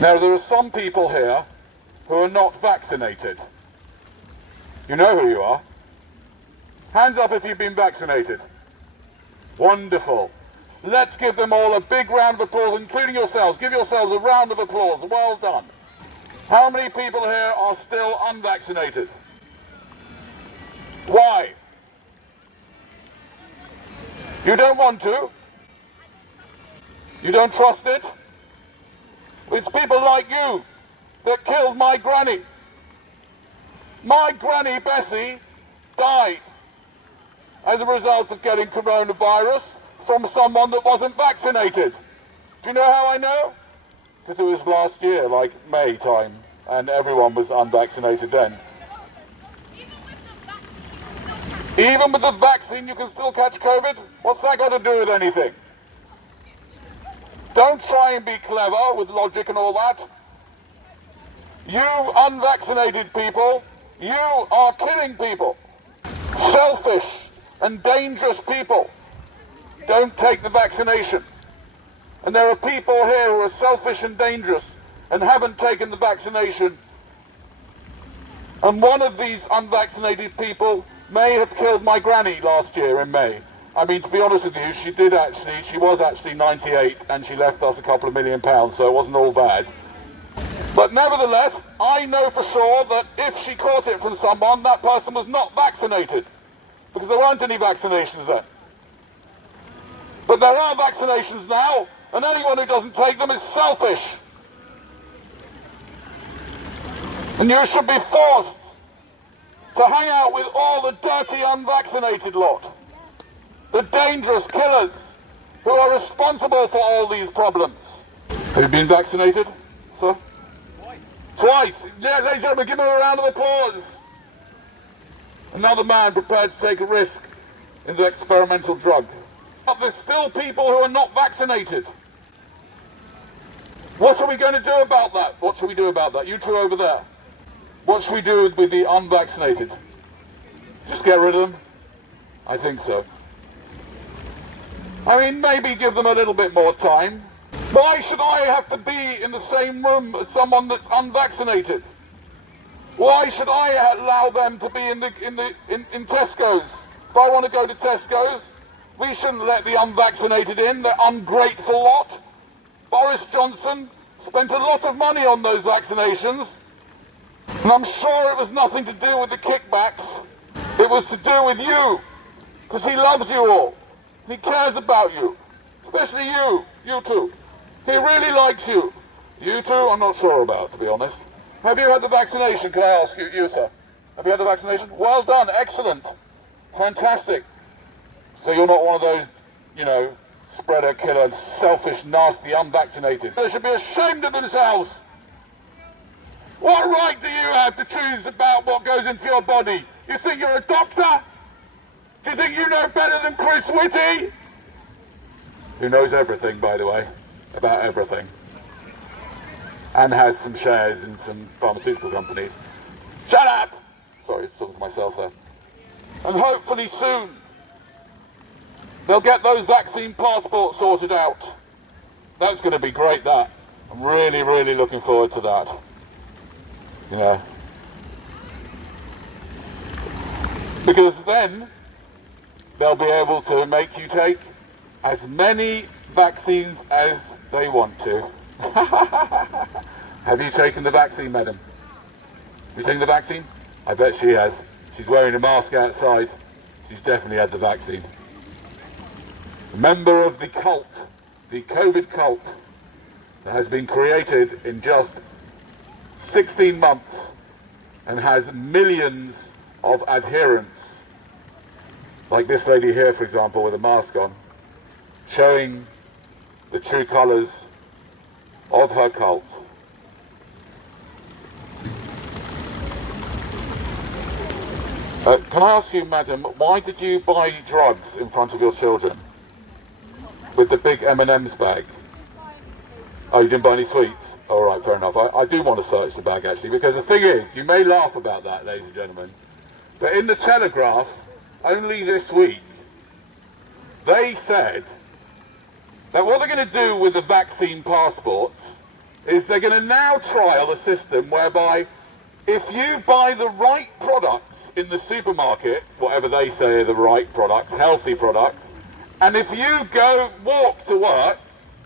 Now, there are some people here who are not vaccinated. You know who you are. Hands up if you've been vaccinated. Wonderful. Let's give them all a big round of applause, including yourselves. Give yourselves a round of applause. Well done. How many people here are still unvaccinated? Why? You don't want to? You don't trust it? It's people like you that killed my granny. My granny, Bessie, died as a result of getting coronavirus from someone that wasn't vaccinated. Do you know how I know? Because it was last year, like May time, and everyone was unvaccinated then. Even with the vaccine, you can still catch COVID? What's that got to do with anything? Don't try and be clever with logic and all that. You unvaccinated people, you are killing people. Selfish and dangerous people don't take the vaccination. And there are people here who are selfish and dangerous and haven't taken the vaccination. And one of these unvaccinated people may have killed my granny last year in May. I mean, to be honest with you, she was actually 98 and she left us a couple of £1 million, so it wasn't all bad. But nevertheless, I know for sure that if she caught it from someone, that person was not vaccinated, because there weren't any vaccinations then. But there are vaccinations now, and anyone who doesn't take them is selfish. And you should be forced to hang out with all the dirty unvaccinated lot. The dangerous killers who are responsible for all these problems. Have you been vaccinated, sir? Twice. Yeah, ladies and gentlemen, give him a round of applause. Another man prepared to take a risk in the experimental drug. But there's still people who are not vaccinated. What are we going to do about that? What should we do about that? You two over there. What should we do with the unvaccinated? Just get rid of them? I think so. I mean, maybe give them a little bit more time. Why should I have to be in the same room as someone that's unvaccinated? Why should I allow them to be in Tesco's? If I want to go to Tesco's, we shouldn't let the unvaccinated in, the ungrateful lot. Boris Johnson spent a lot of money on those vaccinations, and I'm sure it was nothing to do with the kickbacks. It was to do with you, because he loves you all. He cares about you, especially you two. He really likes you. You two, I'm not sure about, to be honest. Have you had the vaccination? Can I ask you, sir? Have you had the vaccination? Well done, excellent, fantastic. So you're not one of those, spreader, killer, selfish, nasty, unvaccinated. They should be ashamed of themselves. What right do you have to choose about what goes into your body? You think you're a doctor? Do you think you know better than Chris Whitty? Who knows everything, by the way, about everything. And has some shares in some pharmaceutical companies. Shut up! Sorry, talking to myself there. And hopefully soon, they'll get those vaccine passports sorted out. That's going to be great, that. I'm really, really looking forward to that. Because then they'll be able to make you take as many vaccines as they want to. Have you taken the vaccine, madam? Have you taken the vaccine? I bet she has. She's wearing a mask outside. She's definitely had the vaccine. A member of the cult, the COVID cult, that has been created in just 16 months and has millions of adherents. Like this lady here, for example, with a mask on, showing the true colours of her cult. Can I ask you, madam, why did you buy drugs in front of your children with the big M&M's bag? Oh, you didn't buy any sweets? All right, fair enough. I do want to search the bag, actually, because the thing is, you may laugh about that, ladies and gentlemen, but in the Telegraph, only this week, they said that what they're going to do with the vaccine passports is they're going to now trial a system whereby if you buy the right products in the supermarket, whatever they say are the right products, healthy products, and if you go walk to work,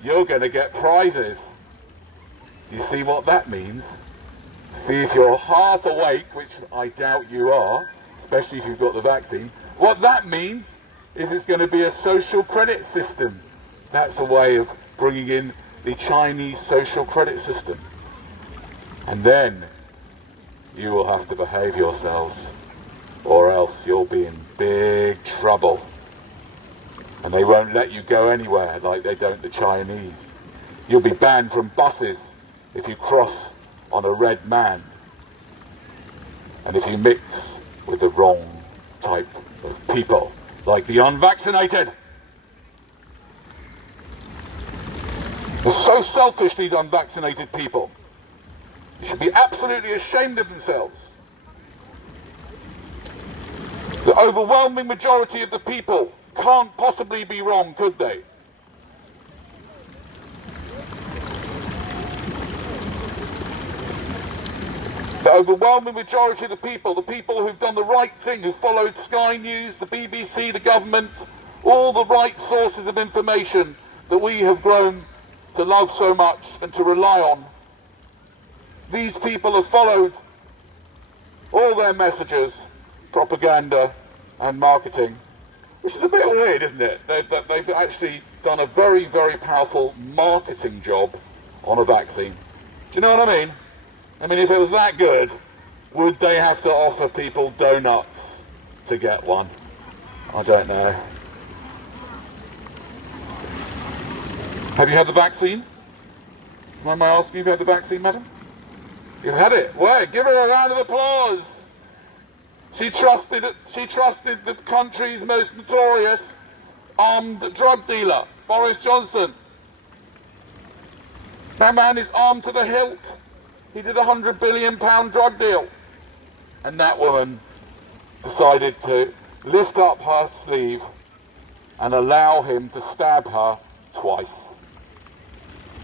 you're going to get prizes. Do you see what that means? See if you're half awake, which I doubt you are, especially if you've got the vaccine. What that means is it's going to be a social credit system. That's a way of bringing in the Chinese social credit system. And then you will have to behave yourselves, or else you'll be in big trouble. And they won't let you go anywhere like they don't the Chinese. You'll be banned from buses if you cross on a red man, and if you mix with the wrong type of people, like the unvaccinated. They're so selfish, these unvaccinated people. They should be absolutely ashamed of themselves. The overwhelming majority of the people can't possibly be wrong, could they? The overwhelming majority of the people who've done the right thing, who followed Sky News, the BBC, the government, all the right sources of information that we have grown to love so much and to rely on. These people have followed all their messages, propaganda and marketing, which is a bit weird, isn't it? They've actually done a very, very powerful marketing job on a vaccine. Do you know what I mean? I mean, if it was that good, would they have to offer people donuts to get one? I don't know. Have you had the vaccine? Am I asking you if you had the vaccine, madam? You've had it. Well, give her a round of applause. She trusted the country's most notorious armed drug dealer, Boris Johnson. That man is armed to the hilt. He did a £100 billion drug deal. And that woman decided to lift up her sleeve and allow him to stab her twice.